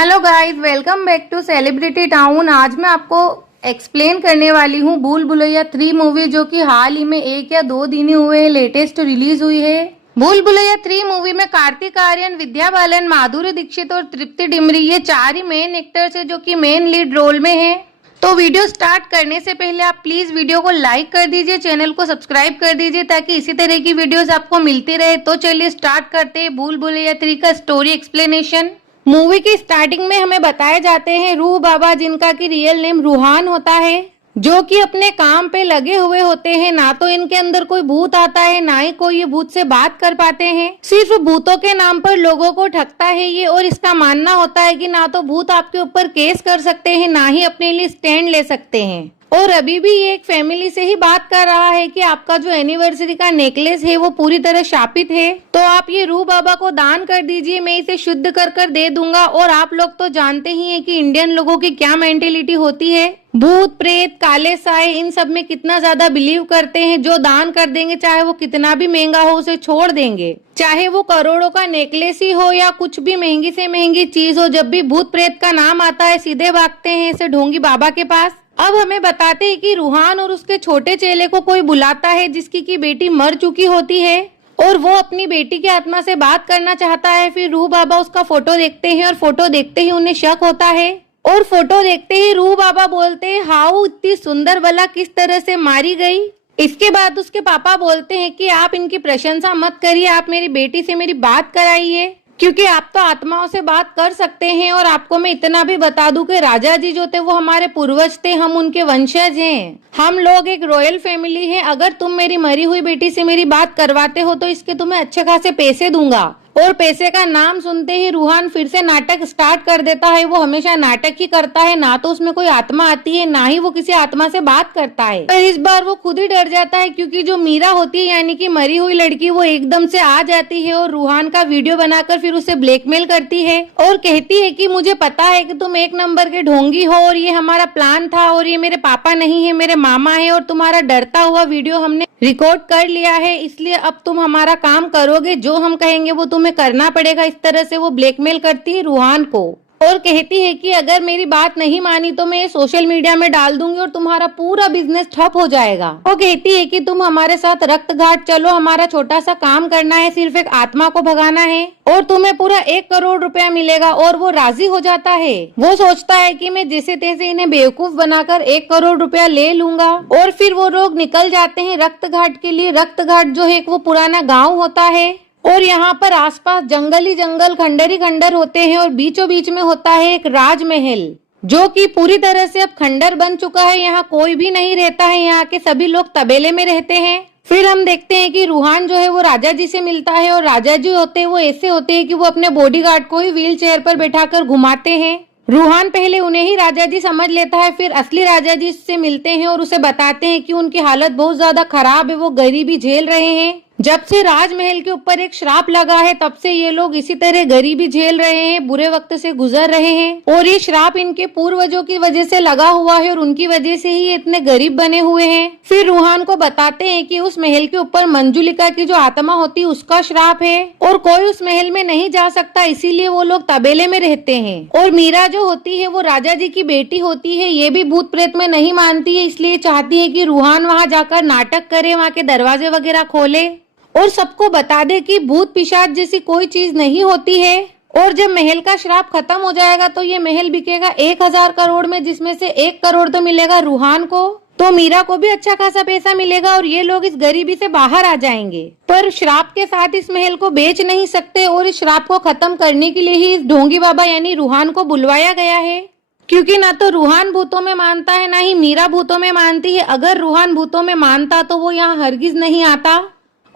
Hello guys, welcome back to celebrity town. आज मैं आपको एक्सप्लेन करने वाली हूँ भूल भुलैया 3 मूवी, जो कि हाल ही में 1 या 2 दिन ही हुए लेटेस्ट रिलीज हुई है। भूल भुलैया 3 मूवी में कार्तिक आर्यन, विद्या बालन, माधुरी दीक्षित और तृप्ति डिमरी, ये 4 ही मेन एक्टर्स है जो कि मेन लीड रोल में है। तो वीडियो स्टार्ट करने से पहले आप प्लीज वीडियो को लाइक कर दीजिए, चैनल को सब्सक्राइब कर दीजिए ताकि इसी तरह की वीडियोस आपको मिलती रहे। तो चलिए स्टार्ट करते हैं भूल भुलैया 3 का स्टोरी एक्सप्लेनेशन। मूवी की स्टार्टिंग में हमें बताए जाते हैं रूह बाबा, जिनका की रियल नेम रूहान होता है, जो कि अपने काम पे लगे हुए होते हैं। ना तो इनके अंदर कोई भूत आता है, ना ही कोई ये भूत से बात कर पाते हैं। सिर्फ भूतों के नाम पर लोगों को ठगता है ये, और इसका मानना होता है कि ना तो भूत आपके ऊपर केस कर सकते हैं, ना ही अपने लिए स्टैंड ले सकते हैं। और अभी भी ये एक फैमिली से ही बात कर रहा है कि आपका जो एनिवर्सरी का नेकलेस है वो पूरी तरह शापित है, तो आप ये रूह बाबा को दान कर दीजिए, मैं इसे शुद्ध कर कर दे दूंगा। और आप लोग तो जानते ही हैं कि इंडियन लोगों की क्या मेंटेलिटी होती है, भूत प्रेत काले साए इन सब में कितना ज्यादा बिलीव करते हैं। जो दान कर देंगे, चाहे वो कितना भी महंगा हो, उसे छोड़ देंगे, चाहे वो करोड़ों का नेकलेस ही हो या कुछ भी महंगी से महंगी चीज हो। जब भी भूत प्रेत का नाम आता है सीधे भागते हैं इसे ढोंगी बाबा के पास। अब हमें बताते हैं कि रूहान और उसके छोटे चेले को कोई बुलाता है, जिसकी की बेटी मर चुकी होती है और वो अपनी बेटी की आत्मा से बात करना चाहता है। फिर रूह बाबा उसका फोटो देखते हैं और फोटो देखते ही उन्हें शक होता है, और फोटो देखते ही रूह बाबा बोलते हैं, हाउ इतनी सुंदर भला किस तरह से मारी गई। इसके बाद उसके पापा बोलते हैं कि आप इनकी प्रशंसा मत करिए, आप मेरी बेटी से मेरी बात कराइए, क्योंकि आप तो आत्माओं से बात कर सकते हैं। और आपको मैं इतना भी बता दूं कि राजा जी जो थे वो हमारे पूर्वज थे, हम उनके वंशज हैं, हम लोग एक रॉयल फैमिली हैं। अगर तुम मेरी मरी हुई बेटी से मेरी बात करवाते हो तो इसके तुम्हें अच्छे खासे पैसे दूंगा। और पैसे का नाम सुनते ही रूहान फिर से नाटक स्टार्ट कर देता है। वो हमेशा नाटक ही करता है, ना तो उसमें कोई आत्मा आती है, ना ही वो किसी आत्मा से बात करता है। पर इस बार वो खुद ही डर जाता है, क्योंकि जो मीरा होती है यानी कि मरी हुई लड़की, वो एकदम से आ जाती है और रूहान का वीडियो बनाकर फिर उसे ब्लैकमेल करती है और कहती है कि मुझे पता है कि तुम एक नंबर के ढोंगी हो और ये हमारा प्लान था, और ये मेरे पापा नहीं है, मेरे मामा है, और तुम्हारा डरता हुआ वीडियो हमने रिकॉर्ड कर लिया है, इसलिए अब तुम हमारा काम करोगे, जो हम कहेंगे वो तुम्हें करना पड़ेगा। इस तरह से वो ब्लैकमेल करती है रूहान को और कहती है कि अगर मेरी बात नहीं मानी तो मैं सोशल मीडिया में डाल दूंगी और तुम्हारा पूरा बिजनेस ठप हो जाएगा। वो कहती है कि तुम हमारे साथ रक्त घाट चलो, हमारा छोटा सा काम करना है, सिर्फ एक आत्मा को भगाना है और तुम्हें पूरा 1 करोड़ रुपया मिलेगा। और वो राजी हो जाता है। वो सोचता है कि मैं जैसे तैसे इन्हें बेवकूफ बनाकर 1 करोड़ रुपया ले लूंगा। और फिर वो लोग निकल जाते हैं रक्त घाट के लिए। रक्त घाट जो है वो पुराना गाँव होता है और यहाँ पर आसपास जंगल ही जंगल, खंडर ही खंडर होते हैं, और बीचों बीच में होता है एक राजमहल, जो कि पूरी तरह से अब खंडर बन चुका है। यहाँ कोई भी नहीं रहता है, यहाँ के सभी लोग तबेले में रहते हैं। फिर हम देखते हैं कि रूहान जो है वो राजा जी से मिलता है, और राजा जी होते हैं वो ऐसे होते हैं कि वो अपने बॉडीगार्ड को ही व्हील चेयर पर बैठाकर घुमाते हैं। रूहान पहले उन्हें ही राजा जी समझ लेता है, फिर असली राजा जी से मिलते हैं और उसे बताते हैं कि उनकी हालत बहुत ज्यादा खराब है, वो गरीबी झेल रहे हैं। जब से राजमहल के ऊपर एक श्राप लगा है तब से ये लोग इसी तरह गरीबी झेल रहे हैं, बुरे वक्त से गुजर रहे हैं, और ये श्राप इनके पूर्वजों की वजह से लगा हुआ है और उनकी वजह से ही इतने गरीब बने हुए हैं। फिर रूहान को बताते हैं कि उस महल के ऊपर मंजुलिका की जो आत्मा होती है उसका श्राप है और कोई उस महल में नहीं जा सकता, इसीलिए वो लोग तबेले में रहते हैं। और मीरा जो होती है वो राजा जी की बेटी होती है, ये भी भूत प्रेत में नहीं मानती है, इसलिए चाहती है कि रूहान वहाँ जाकर नाटक करे, वहाँ के दरवाजे वगैरह खोले और सबको बता दे कि भूत पिशाच जैसी कोई चीज नहीं होती है। और जब महल का श्राप खत्म हो जाएगा तो ये महल बिकेगा 1000 करोड़ में, जिसमें से 1 करोड़ तो मिलेगा रूहान को, तो मीरा को भी अच्छा खासा पैसा मिलेगा और ये लोग इस गरीबी से बाहर आ जाएंगे। पर श्राप के साथ इस महल को बेच नहीं सकते और इस श्राप को खत्म करने के लिए ही इस ढोंगी बाबा यानी रूहान को बुलवाया गया है, क्योंकि ना तो रूहान भूतों में मानता है, ना ही मीरा भूतों में मानती है। अगर रूहान भूतों में मानता तो वो यहाँ हरगिज नहीं आता।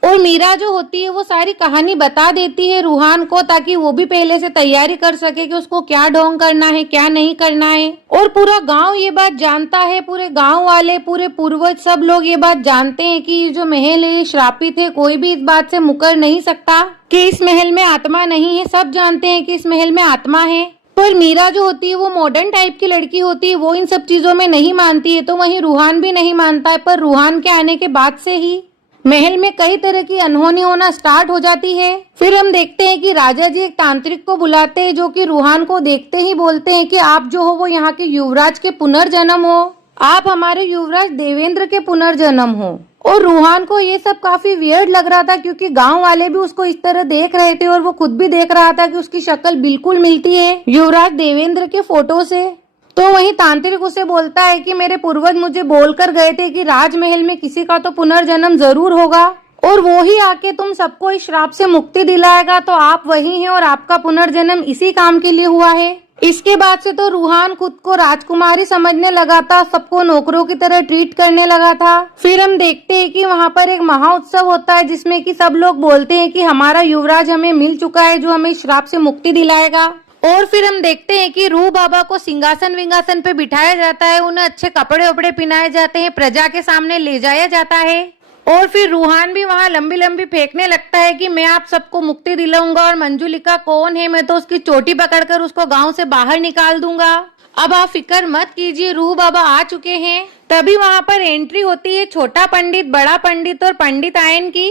और मीरा जो होती है वो सारी कहानी बता देती है रूहान को, ताकि वो भी पहले से तैयारी कर सके कि उसको क्या ढोंग करना है, क्या नहीं करना है। और पूरा गांव ये बात जानता है, पूरे गांव वाले, पूरे पूर्वज सब लोग ये बात जानते हैं कि ये जो महल है ये श्रापित है। कोई भी इस बात से मुकर नहीं सकता कि इस महल में आत्मा नहीं है। सब जानते हैं कि इस महल में आत्मा है। पर मीरा जो होती है वो मॉडर्न टाइप की लड़की होती है, वो इन सब चीजों में नहीं मानती है, तो वहीं रूहान भी नहीं मानता है। पर रूहान के आने के बाद से ही महल में कई तरह की अनहोनी होना स्टार्ट हो जाती है। फिर हम देखते हैं कि राजा जी एक तांत्रिक को बुलाते हैं जो कि रूहान को देखते ही बोलते हैं कि आप जो हो वो यहाँ के युवराज के पुनर्जन्म हो, आप हमारे युवराज देवेंद्र के पुनर्जन्म हो। और रूहान को ये सब काफी वियर्ड लग रहा था क्योंकि गांव वाले भी उसको इस तरह देख रहे थे और वो खुद भी देख रहा था कि उसकी शक्ल बिल्कुल मिलती है युवराज देवेंद्र के फोटो से। तो वहीं तांत्रिक उसे बोलता है कि मेरे पूर्वज मुझे बोलकर गए थे कि राजमहल में किसी का तो पुनर्जन्म जरूर होगा और वो ही आके तुम सबको इस श्राप से मुक्ति दिलाएगा, तो आप वही हैं और आपका पुनर्जन्म इसी काम के लिए हुआ है। इसके बाद से तो रूहान खुद को राजकुमारी समझने लगा था, सबको नौकरों की तरह ट्रीट करने लगा था। फिर हम देखते हैं कि वहाँ पर एक महाउत्सव होता है जिसमें कि सब लोग बोलते हैं कि हमारा युवराज हमें मिल चुका है जो हमें श्राप से मुक्ति दिलाएगा। और फिर हम देखते हैं कि रूह बाबा को सिंहासन विंगासन पे बिठाया जाता है, उन्हें अच्छे कपड़े वपड़े पहनाए जाते हैं, प्रजा के सामने ले जाया जाता है। और फिर रूहान भी वहाँ लंबी लंबी फेंकने लगता है कि मैं आप सबको मुक्ति दिलाऊंगा और मंजुलिका कौन है, मैं तो उसकी चोटी पकड़कर उसको गांव से बाहर निकाल दूंगा। अब आप फिक्र मत कीजिए, रूह बाबा आ चुके हैं। तभी वहाँ पर एंट्री होती है छोटा पंडित, बड़ा पंडित और पंडित आयन की।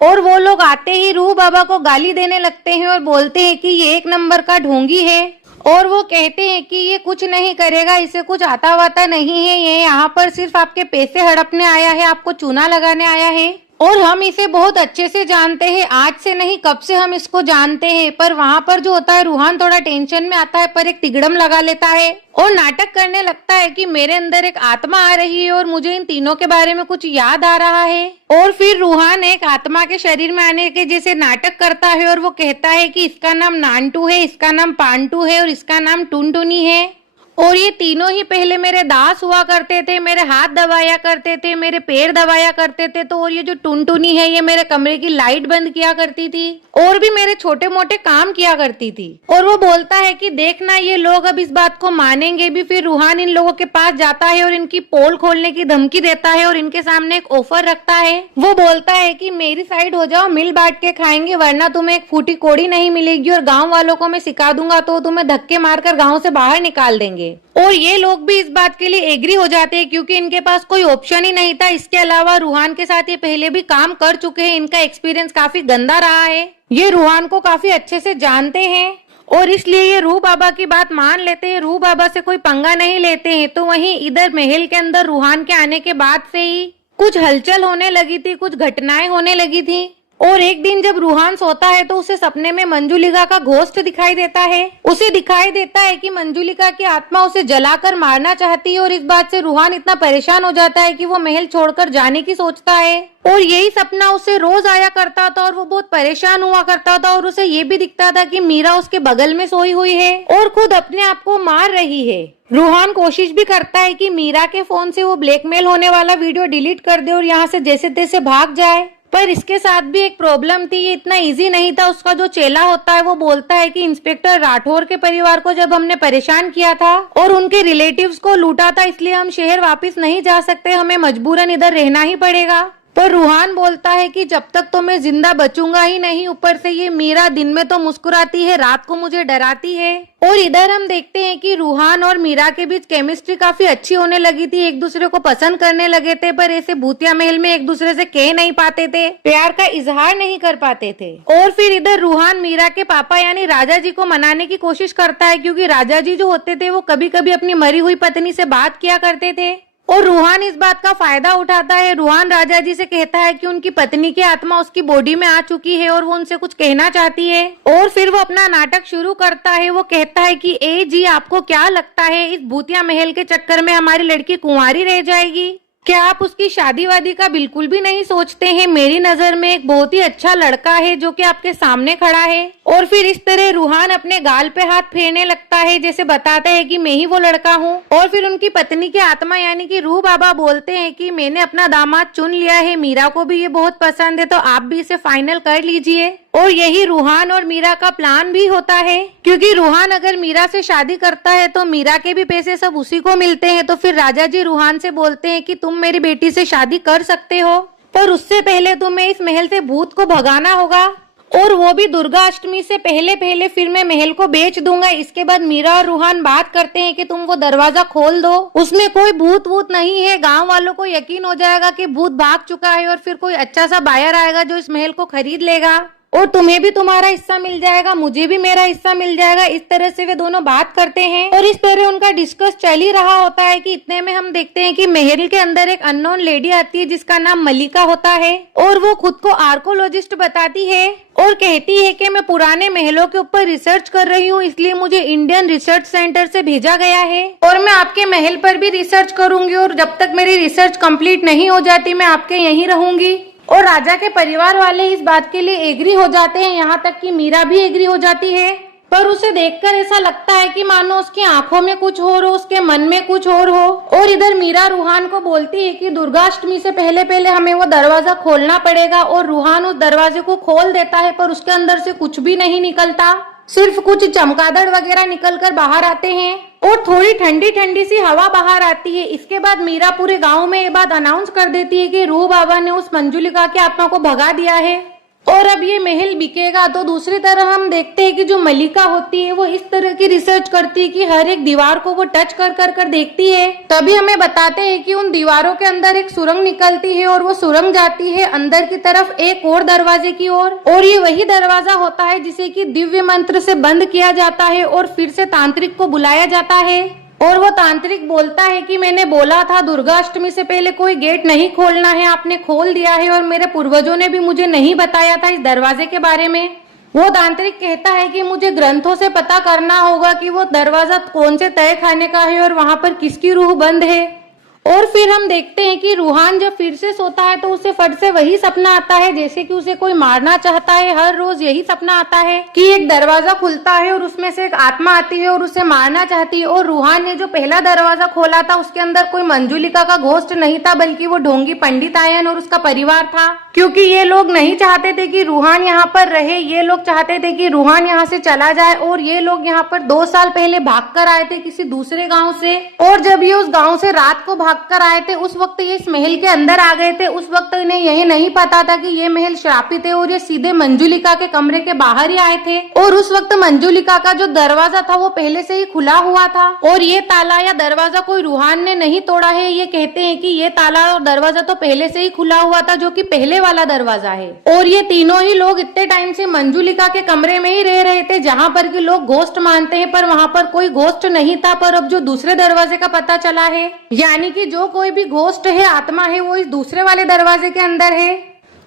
और वो लोग आते ही रूह बाबा को गाली देने लगते हैं और बोलते हैं कि ये एक नंबर का ढोंगी है और वो कहते हैं कि ये कुछ नहीं करेगा, इसे कुछ आता वाता नहीं है, ये यहाँ पर सिर्फ आपके पैसे हड़पने आया है, आपको चूना लगाने आया है। और हम इसे बहुत अच्छे से जानते हैं, आज से नहीं कब से हम इसको जानते हैं। पर वहाँ पर जो होता है रूहान थोड़ा टेंशन में आता है पर एक तिगड़म लगा लेता है और नाटक करने लगता है कि मेरे अंदर एक आत्मा आ रही है और मुझे इन तीनों के बारे में कुछ याद आ रहा है। और फिर रूहान एक आत्मा के शरीर में आने के जैसे नाटक करता है और वो कहता है कि इसका नाम नानटू है, इसका नाम पांटू है और इसका नाम टुनटुनी है। और ये तीनों ही पहले मेरे दास हुआ करते थे, मेरे हाथ दबाया करते थे, मेरे पैर दबाया करते थे। तो और ये जो टुनटुनी है ये मेरे कमरे की लाइट बंद किया करती थी और भी मेरे छोटे मोटे काम किया करती थी। और वो बोलता है कि देखना ये लोग अब इस बात को मानेंगे भी। फिर रूहान इन लोगों के पास जाता है और इनकी पोल खोलने की धमकी देता है और इनके सामने एक ऑफर रखता है। वो बोलता है कि मेरी साइड हो जाओ, मिल बांट के खाएंगे, वरना तुम्हें एक फूटी कोड़ी नहीं मिलेगी और गाँव वालों को मैं सिखा दूंगा तो तुम्हें धक्के मारकर गाँव से बाहर निकाल देंगे। और ये लोग भी इस बात के लिए एग्री हो जाते हैं क्योंकि इनके पास कोई ऑप्शन ही नहीं था। इसके अलावा रूहान के साथ ये पहले भी काम कर चुके हैं, इनका एक्सपीरियंस काफी गंदा रहा है, ये रूहान को काफी अच्छे से जानते हैं और इसलिए ये रूह बाबा की बात मान लेते हैं, रूह बाबा से कोई पंगा नहीं लेते हैं। तो वहीं इधर महल के अंदर रूहान के आने के बाद से ही कुछ हलचल होने लगी थी, कुछ घटनाएं होने लगी थी। और एक दिन जब रूहान सोता है तो उसे सपने में मंजुलिका का घोस्ट दिखाई देता है। उसे दिखाई देता है कि मंजुलिका की आत्मा उसे जलाकर मारना चाहती है और इस बात से रूहान इतना परेशान हो जाता है कि वो महल छोड़कर जाने की सोचता है। और यही सपना उसे रोज आया करता था और वो बहुत परेशान हुआ करता था और उसे ये भी दिखता था कि मीरा उसके बगल में सोई हुई है और खुद अपने आप को मार रही है। रूहान कोशिश भी करता है कि मीरा के फोन से वो ब्लैकमेल होने वाला वीडियो डिलीट कर दे और यहाँ से जैसे तैसे भाग जाए। पर इसके साथ भी एक प्रॉब्लम थी, ये इतना इजी नहीं था। उसका जो चेला होता है वो बोलता है कि इंस्पेक्टर राठौर के परिवार को जब हमने परेशान किया था और उनके रिलेटिव्स को लूटा था, इसलिए हम शहर वापस नहीं जा सकते, हमें मजबूरन इधर रहना ही पड़ेगा। पर रूहान बोलता है कि जब तक तो मैं जिंदा बचूंगा ही नहीं, ऊपर से ये मीरा दिन में तो मुस्कुराती है, रात को मुझे डराती है। और इधर हम देखते हैं कि रूहान और मीरा के बीच केमिस्ट्री काफी अच्छी होने लगी थी, एक दूसरे को पसंद करने लगे थे, पर ऐसे भूतिया महल में एक दूसरे से कह नहीं पाते थे, प्यार का इजहार नहीं कर पाते थे। और फिर इधर रूहान मीरा के पापा यानी राजा जी को मनाने की कोशिश करता है क्योंकि राजा जी जो होते थे वो कभी कभी अपनी मरी हुई पत्नी से बात किया करते थे और रूहान इस बात का फायदा उठाता है। रूहान राजा जी से कहता है कि उनकी पत्नी की आत्मा उसकी बॉडी में आ चुकी है और वो उनसे कुछ कहना चाहती है। और फिर वो अपना नाटक शुरू करता है। वो कहता है कि ए जी, आपको क्या लगता है इस भूतिया महल के चक्कर में हमारी लड़की कुंवारी रह जाएगी? क्या आप उसकी शादी वादी का बिल्कुल भी नहीं सोचते हैं? मेरी नजर में एक बहुत ही अच्छा लड़का है जो कि आपके सामने खड़ा है। और फिर इस तरह रूहान अपने गाल पे हाथ फेरने लगता है जैसे बताते हैं कि मैं ही वो लड़का हूँ। और फिर उनकी पत्नी की आत्मा यानी कि रूह बाबा बोलते हैं कि मैंने अपना दामाद चुन लिया है, मीरा को भी ये बहुत पसंद है, तो आप भी इसे फाइनल कर लीजिए। और यही रूहान और मीरा का प्लान भी होता है क्योंकि रूहान अगर मीरा से शादी करता है तो मीरा के भी पैसे सब उसी को मिलते हैं। तो फिर राजा जी रूहान से बोलते हैं कि तुम मेरी बेटी से शादी कर सकते हो, पर उससे पहले तुम्हें इस महल से भूत को भगाना होगा। और वो भी दुर्गा अष्टमी से पहले पहले फिर मैं महल को बेच दूंगा। इसके बाद मीरा और रूहान बात करते हैं कि तुम वो दरवाजा खोल दो, उसमें कोई भूत वूत नहीं है। गांव वालों को यकीन हो जाएगा कि भूत भाग चुका है और फिर कोई अच्छा सा बायर आएगा जो इस महल को खरीद लेगा और तुम्हें भी तुम्हारा हिस्सा मिल जाएगा, मुझे भी मेरा हिस्सा मिल जाएगा। इस तरह से वे दोनों बात करते हैं और इस तरह उनका डिस्कस चल ही रहा होता है कि इतने में हम देखते हैं कि महल के अंदर एक अननोन लेडी आती है जिसका नाम मलिका होता है और वो खुद को आर्कोलॉजिस्ट बताती है और कहती है कि मैं पुराने महलों के ऊपर रिसर्च कर रही हूँ, इसलिए मुझे इंडियन रिसर्च सेंटर से भेजा गया है और मैं आपके महल पर भी रिसर्च करूंगी और जब तक मेरी रिसर्च कंप्लीट नहीं हो जाती मैं आपके यहीं रहूंगी। और राजा के परिवार वाले इस बात के लिए एग्री हो जाते हैं, यहाँ तक कि मीरा भी एग्री हो जाती है। पर उसे देखकर ऐसा लगता है कि मानो उसकी आंखों में कुछ और हो, उसके मन में कुछ और हो। और इधर मीरा रूहान को बोलती है कि दुर्गाष्टमी से पहले पहले हमें वो दरवाजा खोलना पड़ेगा और रूहान उस दरवाजे को खोल देता है पर उसके अंदर से कुछ भी नहीं निकलता, सिर्फ कुछ चमगादड़ वगैरह निकल कर बाहर आते हैं और थोड़ी ठंडी ठंडी सी हवा बाहर आती है। इसके बाद मीरा पूरे गांव में ये बात अनाउंस कर देती है कि रूह बाबा ने उस मंजुलिका की आत्मा को भगा दिया है और अब ये महल बिकेगा। तो दूसरी तरह हम देखते हैं कि जो मलिका होती है वो इस तरह की रिसर्च करती है कि हर एक दीवार को वो टच कर कर कर देखती है। तभी हमें बताते हैं कि उन दीवारों के अंदर एक सुरंग निकलती है और वो सुरंग जाती है अंदर की तरफ एक और दरवाजे की ओर और ये वही दरवाजा होता है जिसे कि दिव्य मंत्र से बंद किया जाता है और फिर से तांत्रिक को बुलाया जाता है और वो तांत्रिक बोलता है कि मैंने बोला था दुर्गाष्टमी से पहले कोई गेट नहीं खोलना है, आपने खोल दिया है और मेरे पूर्वजों ने भी मुझे नहीं बताया था इस दरवाजे के बारे में। वो तांत्रिक कहता है कि मुझे ग्रंथों से पता करना होगा कि वो दरवाजा कौन से तय खाने का है और वहाँ पर किसकी रूह बंद है। और फिर हम देखते हैं कि रूहान जब फिर से सोता है तो उसे फट से वही सपना आता है जैसे कि उसे कोई मारना चाहता है। हर रोज यही सपना आता है कि एक दरवाजा खुलता है और उसमें से एक आत्मा आती है और उसे मारना चाहती है। और रूहान ने जो पहला दरवाजा खोला था उसके अंदर कोई मंजुलिका का घोस्ट नहीं था बल्कि वो ढोंगी पंडित आयन और उसका परिवार था, क्योंकि ये लोग नहीं चाहते थे कि रूहान यहाँ पर रहे। ये लोग चाहते थे कि रूहान यहाँ से चला जाए और ये लोग यहाँ पर 2 साल पहले भागकर आए थे किसी दूसरे गाँव से और जब ये उस गाँव से रात को कर आए थे उस वक्त ये इस महल के अंदर आ गए थे। उस वक्त इन्हें यही नहीं पता था कि ये महल श्रापित है और ये सीधे मंजुलिका के कमरे के बाहर ही आए थे और उस वक्त मंजुलिका का जो दरवाजा था वो पहले से ही खुला हुआ था और ये ताला या दरवाजा कोई रूहान ने नहीं तोड़ा है। ये कहते हैं कि ये ताला और दरवाजा तो पहले से ही खुला हुआ था जो कि पहले वाला दरवाजा है। और ये तीनों ही लोग इतने टाइम से मंजुलिका के कमरे में ही रह रहे थे जहाँ पर कि लोग घोस्ट मानते हैं, पर वहाँ पर कोई घोस्ट नहीं था। पर अब जो दूसरे दरवाजे का पता चला है, यानी कि जो कोई भी घोस्ट है, आत्मा है, वो इस दूसरे वाले दरवाजे के अंदर है।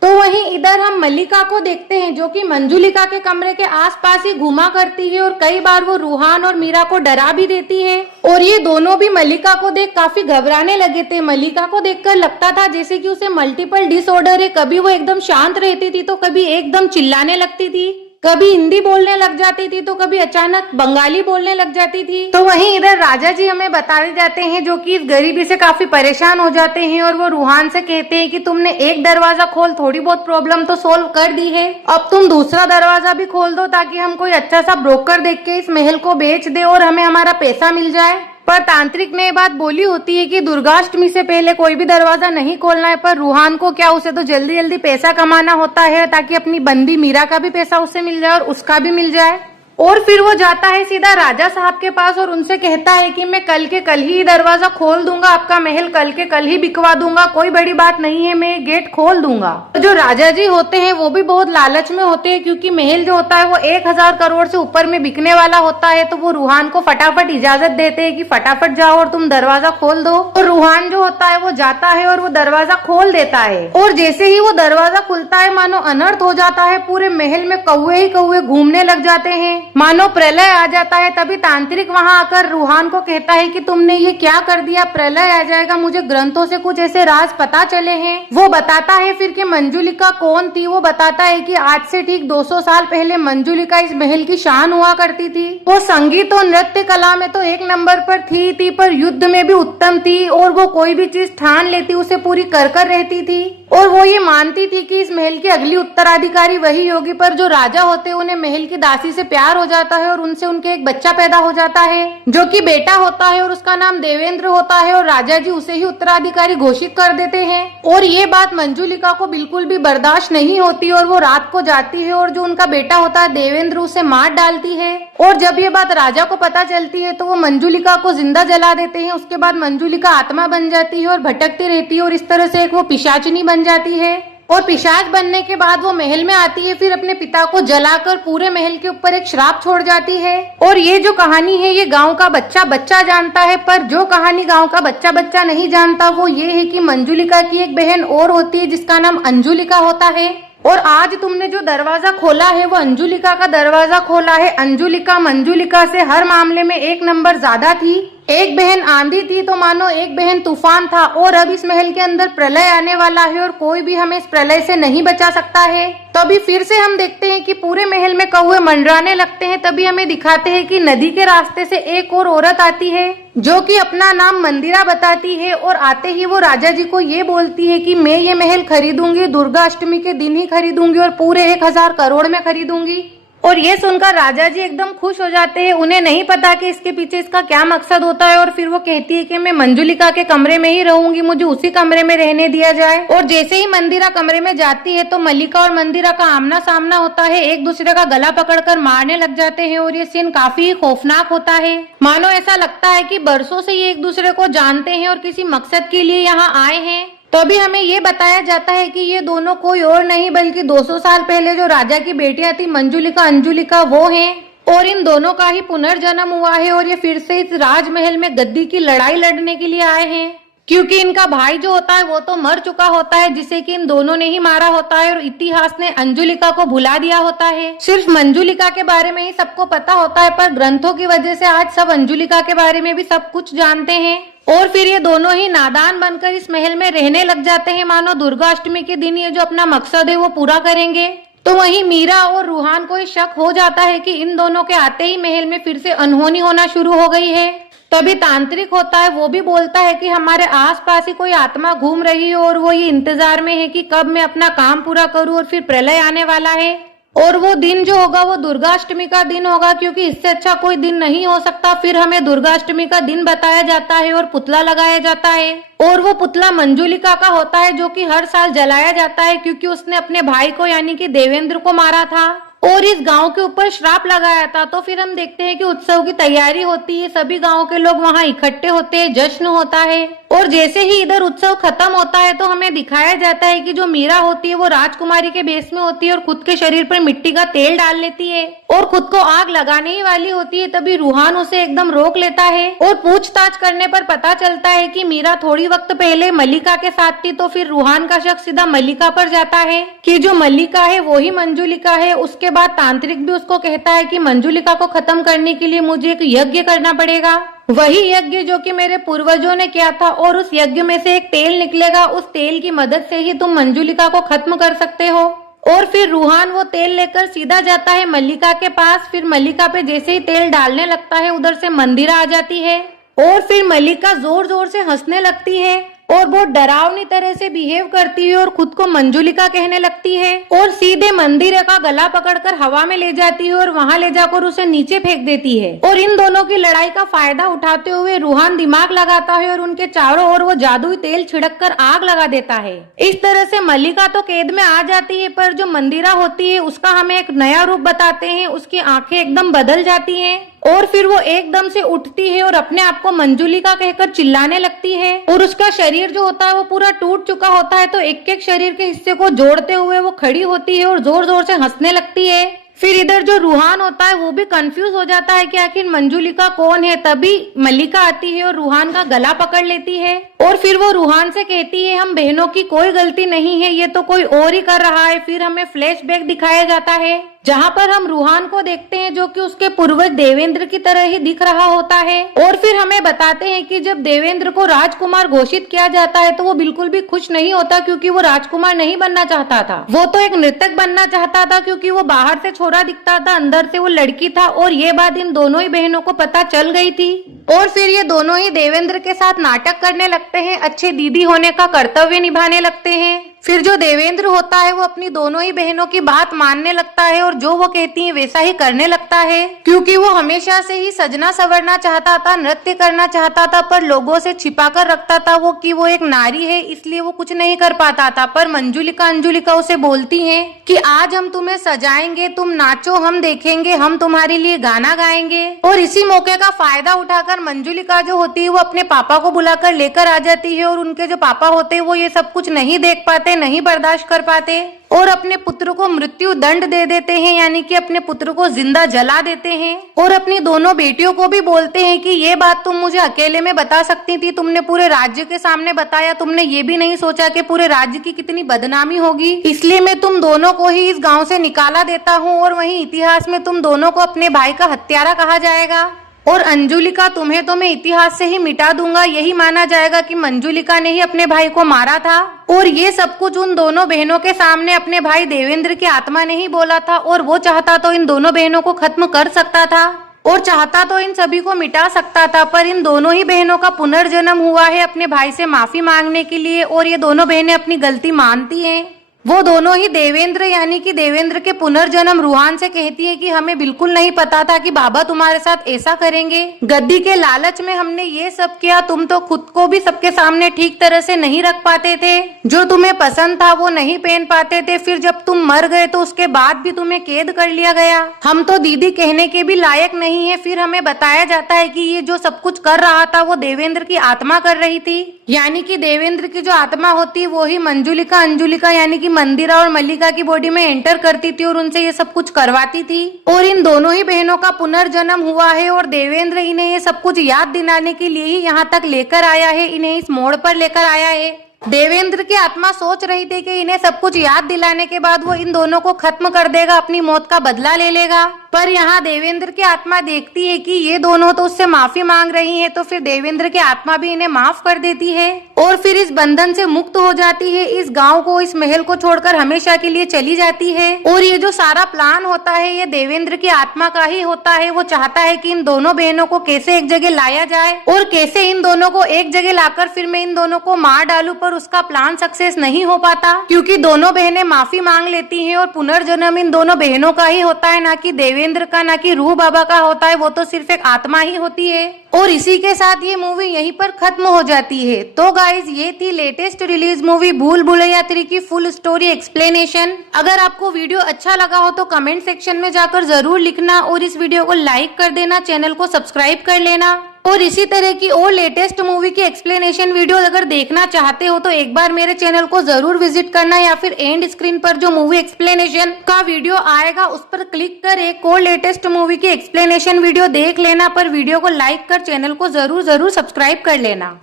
तो वहीं इधर हम मलिका को देखते हैं जो कि मंजुलिका के कमरे के आसपास ही घुमा करती है और कई बार वो रूहान और मीरा को डरा भी देती है। और ये दोनों भी मलिका को देख काफी घबराने लगे थे। मलिका को देखकर लगता था जैसे कि उसे मल्टीपल डिसऑर्डर है। कभी वो एकदम शांत रहती थी तो कभी एकदम चिल्लाने लगती थी, कभी हिंदी बोलने लग जाती थी तो कभी अचानक बंगाली बोलने लग जाती थी। तो वहीं इधर राजा जी हमें बताए जाते हैं जो कि इस गरीबी से काफी परेशान हो जाते हैं और वो रूहान से कहते हैं कि तुमने एक दरवाजा खोल थोड़ी बहुत प्रॉब्लम तो सोल्व कर दी है, अब तुम दूसरा दरवाजा भी खोल दो ताकि हम कोई अच्छा सा ब्रोकर देख के इस महल को बेच दे और हमें हमारा पैसा मिल जाए। पर तांत्रिक ने ये बात बोली होती है कि दुर्गाष्टमी से पहले कोई भी दरवाजा नहीं खोलना है, पर रूहान को क्या, उसे तो जल्दी जल्दी पैसा कमाना होता है ताकि अपनी बंदी मीरा का भी पैसा उससे मिल जाए और उसका भी मिल जाए। और फिर वो जाता है सीधा राजा साहब के पास और उनसे कहता है कि मैं कल के कल ही दरवाजा खोल दूंगा, आपका महल कल के कल ही बिकवा दूंगा, कोई बड़ी बात नहीं है, मैं गेट खोल दूंगा। तो जो राजा जी होते हैं वो भी बहुत लालच में होते हैं क्योंकि महल जो होता है वो 1000 करोड़ से ऊपर में बिकने वाला होता है। तो वो रूहान को फटाफट इजाजत देते हैं कि फटाफट जाओ और तुम दरवाजा खोल दो। और रूहान जो होता है वो जाता है और वो दरवाजा खोल देता है और जैसे ही वो दरवाजा खुलता है मानो अनर्थ हो जाता है। पूरे महल में कौवे ही कौवे घूमने लग जाते हैं, मानो प्रलय आ जाता है। तभी तांत्रिक वहां आकर रूहान को कहता है कि तुमने ये क्या कर दिया, प्रलय आ जाएगा, मुझे ग्रंथों से कुछ ऐसे राज पता चले हैं। वो बताता है फिर कि मंजुलिका कौन थी। वो बताता है कि आज से ठीक 200 साल पहले मंजुलिका इस महल की शान हुआ करती थी। वो संगीत और नृत्य कला में तो 1 नंबर पर थी, पर युद्ध में भी उत्तम थी और वो कोई भी चीज ठान लेती उसे पूरी कर रहती थी। और वो ये मानती थी कि इस महल की अगली उत्तराधिकारी वही होगी, पर जो राजा होते हैं उन्हें महल की दासी से प्यार हो जाता है और उनसे उनके एक बच्चा पैदा हो जाता है जो कि बेटा होता है और उसका नाम देवेंद्र होता है और राजा जी उसे ही उत्तराधिकारी घोषित कर देते हैं। और ये बात मंजुलिका को बिल्कुल भी बर्दाश्त नहीं होती और वो रात को जाती है और जो उनका बेटा होता है देवेंद्र उसे मार डालती है। और जब ये बात राजा को पता चलती है तो वो मंजुलिका को जिंदा जला देते हैं। उसके बाद मंजुलिका आत्मा बन जाती है और भटकती रहती है और इस तरह से एक वो पिशाचिनी बन जाती है। और पिशाच बनने के बाद वो महल में आती है, फिर अपने पिता को जलाकर पूरे महल के ऊपर एक श्राप छोड़ जाती है। और ये जो कहानी है ये गांव का बच्चा बच्चा जानता है, पर जो कहानी गांव का बच्चा बच्चा नहीं जानता वो ये है कि मंजुलिका की एक बहन और होती है जिसका नाम अंजुलिका होता है। और आज तुमने जो दरवाजा खोला है वो अंजुलिका का दरवाजा खोला है। अंजुलिका मंजुलिका से हर मामले में एक नंबर ज्यादा थी। एक बहन आंधी थी तो मानो एक बहन तूफान था। और अब इस महल के अंदर प्रलय आने वाला है और कोई भी हमें इस प्रलय से नहीं बचा सकता है। तो अभी फिर से हम देखते हैं कि पूरे महल में कौवे मंडराने लगते हैं। तभी हमें दिखाते हैं कि नदी के रास्ते से एक और औरत आती है जो कि अपना नाम मंदिरा बताती है। और आते ही वो राजा जी को ये बोलती है कि मैं ये महल खरीदूंगी, दुर्गा अष्टमी के दिन ही खरीदूंगी और पूरे 1000 करोड़ में खरीदूंगी। और ये सुनकर राजा जी एकदम खुश हो जाते हैं। उन्हें नहीं पता कि इसके पीछे इसका क्या मकसद होता है। और फिर वो कहती है कि मैं मंजुलिका के कमरे में ही रहूंगी, मुझे उसी कमरे में रहने दिया जाए। और जैसे ही मंदिरा कमरे में जाती है तो मल्लिका और मंदिरा का आमना सामना होता है, एक दूसरे का गला पकड़कर मारने लग जाते हैं। और ये सीन काफी खौफनाक होता है, मानो ऐसा लगता है कि बरसों से ये एक दूसरे को जानते हैं और किसी मकसद के लिए यहाँ आए हैं। तो अभी हमें ये बताया जाता है कि ये दोनों कोई और नहीं बल्कि 200 साल पहले जो राजा की बेटियां थी मंजुलिका अंजुलिका वो हैं। और इन दोनों का ही पुनर्जन्म हुआ है और ये फिर से इस राजमहल में गद्दी की लड़ाई लड़ने के लिए आए हैं, क्योंकि इनका भाई जो होता है वो तो मर चुका होता है जिसे कि इन दोनों ने ही मारा होता है। और इतिहास ने अंजुलिका को भुला दिया होता है। सिर्फ मंजुलिका के बारे में ही सबको पता होता है, पर ग्रंथों की वजह से आज सब अंजुलिका के बारे में भी सब कुछ जानते हैं। और फिर ये दोनों ही नादान बनकर इस महल में रहने लग जाते हैं, मानो दुर्गा अष्टमी के दिन ये जो अपना मकसद है वो पूरा करेंगे। तो वहीं मीरा और रूहान को शक हो जाता है कि इन दोनों के आते ही महल में फिर से अनहोनी होना शुरू हो गई है। तभी तांत्रिक होता है, वो भी बोलता है कि हमारे आसपास ही कोई आत्मा घूम रही है और वो ये इंतजार में है कि कब मैं अपना काम पूरा करूं और फिर प्रलय आने वाला है। और वो दिन जो होगा वो दुर्गाष्टमी का दिन होगा, क्योंकि इससे अच्छा कोई दिन नहीं हो सकता। फिर हमें दुर्गाष्टमी का दिन बताया जाता है और पुतला लगाया जाता है। और वो पुतला मंजुलिका का होता है जो कि हर साल जलाया जाता है, क्योंकि उसने अपने भाई को यानी कि देवेंद्र को मारा था और इस गांव के ऊपर श्राप लगाया था। तो फिर हम देखते हैं कि उत्सव की तैयारी होती है, सभी गांव के लोग वहां इकट्ठे होते हैं, जश्न होता है। और जैसे ही इधर उत्सव खत्म होता है तो हमें दिखाया जाता है कि जो मीरा होती है वो राजकुमारी के भेष में होती है और खुद के शरीर पर मिट्टी का तेल डाल लेती है और खुद को आग लगाने ही वाली होती है। तभी रूहान उसे एकदम रोक लेता है और पूछताछ करने पर पता चलता है कि मीरा थोड़ी वक्त पहले मल्लिका के साथ थी। तो फिर रूहान का शक सीधा मल्लिका पर जाता है कि जो मल्लिका है वो ही मंजुलिका है। उसके बाद तांत्रिक भी उसको कहता है कि मंजुलिका को खत्म करने के लिए मुझे एक यज्ञ करना पड़ेगा, वही यज्ञ जो कि मेरे पूर्वजों ने किया था। और उस यज्ञ में से एक तेल निकलेगा, उस तेल की मदद से ही तुम मंजुलिका को खत्म कर सकते हो। और फिर रूहान वो तेल लेकर सीधा जाता है मल्लिका के पास। फिर मल्लिका पे जैसे ही तेल डालने लगता है उधर से मंदिरा आ जाती है और फिर मल्लिका जोर जोर से हंसने लगती है और बहुत डरावनी तरह से बिहेव करती है और खुद को मंजुलिका कहने लगती है और सीधे मंदिरा का गला पकड़कर हवा में ले जाती है और वहां ले जाकर उसे नीचे फेंक देती है। और इन दोनों की लड़ाई का फायदा उठाते हुए रूहान दिमाग लगाता है और उनके चारों ओर वो जादुई तेल छिड़क कर आग लगा देता है। इस तरह से मल्लिका तो कैद में आ जाती है, पर जो मंदिरा होती है उसका हमें एक नया रूप बताते हैं। उसकी आंखें एकदम बदल जाती है और फिर वो एकदम से उठती है और अपने आप को मंजुलिका कहकर चिल्लाने लगती है। और उसका शरीर जो होता है वो पूरा टूट चुका होता है, तो एक एक शरीर के हिस्से को जोड़ते हुए वो खड़ी होती है और जोर जोर से हंसने लगती है। फिर इधर जो रूहान होता है वो भी कंफ्यूज हो जाता है कि आखिर मंजुलिका कौन है। तभी मल्लिका आती है और रूहान का गला पकड़ लेती है और फिर वो रूहान से कहती है हम बहनों की कोई गलती नहीं है, ये तो कोई और ही कर रहा है। फिर हमें फ्लैशबैक दिखाया जाता है जहाँ पर हम रूहान को देखते हैं जो कि उसके पूर्वज देवेंद्र की तरह ही दिख रहा होता है। और फिर हमें बताते हैं कि जब देवेंद्र को राजकुमार घोषित किया जाता है तो वो बिल्कुल भी खुश नहीं होता, क्योंकि वो राजकुमार नहीं बनना चाहता था। वो तो एक नर्तक बनना चाहता था, क्योंकि वो बाहर से छोरा दिखता था, अंदर से वो लड़की था। और ये बात इन दोनों ही बहनों को पता चल गई थी और फिर ये दोनों ही देवेंद्र के साथ नाटक करने लगते हैं, अच्छे दीदी होने का कर्तव्य निभाने लगते हैं। फिर जो देवेंद्र होता है वो अपनी दोनों ही बहनों की बात मानने लगता है और जो वो कहती है वैसा ही करने लगता है, क्योंकि वो हमेशा से ही सजना संवरना चाहता था, नृत्य करना चाहता था, पर लोगों से छिपा कर रखता था वो कि वो एक नारी है, इसलिए वो कुछ नहीं कर पाता था। पर अंजुलिका उसे बोलती है कि आज हम तुम्हें सजाएंगे, तुम नाचो, हम देखेंगे, हम तुम्हारे लिए गाना गाएंगे। और इसी मौके का फायदा उठाकर मंजुलिका जो होती है वो अपने पापा को बुलाकर लेकर आ जाती है, और उनके जो पापा होते हैं वो ये सब कुछ नहीं देख पाते, नहीं बर्दाश्त कर पाते और अपने पुत्र को मृत्यु दंड दे देते हैं, यानी कि अपने पुत्र को जिंदा जला देते हैं। और अपनी दोनों बेटियों को भी बोलते हैं कि ये बात तुम मुझे अकेले में बता सकती थी, तुमने पूरे राज्य के सामने बताया, तुमने ये भी नहीं सोचा कि पूरे राज्य की कितनी बदनामी होगी, इसलिए मैं तुम दोनों को ही इस गाँव से निकाला देता हूँ और वहीं इतिहास में तुम दोनों को अपने भाई का हत्यारा कहा जाएगा। और अंजुलिका, तुम्हें तो मैं इतिहास से ही मिटा दूंगा, यही माना जाएगा कि मंजुलिका ने ही अपने भाई को मारा था। और ये सब कुछ उन दोनों बहनों के सामने अपने भाई देवेंद्र की आत्मा ने ही बोला था, और वो चाहता तो इन दोनों बहनों को खत्म कर सकता था और चाहता तो इन सभी को मिटा सकता था, पर इन दोनों ही बहनों का पुनर्जन्म हुआ है अपने भाई से माफी मांगने के लिए, और ये दोनों बहनें अपनी गलती मानती हैं। वो दोनों ही देवेंद्र यानी कि देवेंद्र के पुनर्जन्म रूहान से कहती है कि हमें बिल्कुल नहीं पता था कि बाबा तुम्हारे साथ ऐसा करेंगे, गद्दी के लालच में हमने ये सब किया, तुम तो खुद को भी सबके सामने ठीक तरह से नहीं रख पाते थे, जो तुम्हें पसंद था वो नहीं पहन पाते थे, फिर जब तुम मर गए तो उसके बाद भी तुम्हें कैद कर लिया गया, हम तो दीदी कहने के भी लायक नहीं है। फिर हमें बताया जाता है कि ये जो सब कुछ कर रहा था वो देवेंद्र की आत्मा कर रही थी, यानी कि देवेंद्र की जो आत्मा होती है वो ही मंजुलिका अंजुलिका यानी कि मंदिरा और मल्लिका की बॉडी में एंटर करती थी और उनसे ये सब कुछ करवाती थी। और इन दोनों ही बहनों का पुनर्जन्म हुआ है और देवेंद्र इन्हें ये सब कुछ याद दिलाने के लिए ही यहाँ तक लेकर आया है, इन्हें इस मोड़ पर लेकर आया है। देवेंद्र की आत्मा सोच रही थी कि इन्हें सब कुछ याद दिलाने के बाद वो इन दोनों को खत्म कर देगा, अपनी मौत का बदला ले लेगा, पर यहाँ देवेंद्र की आत्मा देखती है कि ये दोनों तो उससे माफी मांग रही हैं, तो फिर देवेंद्र की आत्मा भी इन्हें माफ कर देती है और फिर इस बंधन से मुक्त हो जाती है, इस गांव को, इस महल को छोड़कर हमेशा के लिए चली जाती है। और ये जो सारा प्लान होता है ये देवेंद्र की आत्मा का ही होता है। वो चाहता है कि इन दोनों बहनों को कैसे एक जगह लाया जाए और कैसे इन दोनों को एक जगह लाकर फिर मैं इन दोनों को मार डालूं, पर उसका प्लान सक्सेस नहीं हो पाता क्योंकि दोनों बहनें माफी मांग लेती हैं और पुनर्जन्म इन दोनों बहनों का ही होता है, ना कि देवेंद्र का, ना कि रूह बाबा का होता है, वो तो सिर्फ एक आत्मा ही होती है। और इसी के साथ ये मूवी यहीं पर खत्म हो जाती है। तो गाइज ये थी लेटेस्ट रिलीज मूवी भूल भुलैया 3 की फुल स्टोरी एक्सप्लेनेशन। अगर आपको वीडियो अच्छा लगा हो तो कमेंट सेक्शन में जाकर जरूर लिखना और इस वीडियो को लाइक कर देना, चैनल को सब्सक्राइब कर लेना और इसी तरह की और लेटेस्ट मूवी की एक्सप्लेनेशन वीडियो अगर देखना चाहते हो तो एक बार मेरे चैनल को जरूर विजिट करना या फिर एंड स्क्रीन पर जो मूवी एक्सप्लेनेशन का वीडियो आएगा उस पर क्लिक कर एक और लेटेस्ट मूवी की एक्सप्लेनेशन वीडियो देख लेना, पर वीडियो को लाइक कर चैनल को जरूर सब्सक्राइब कर लेना।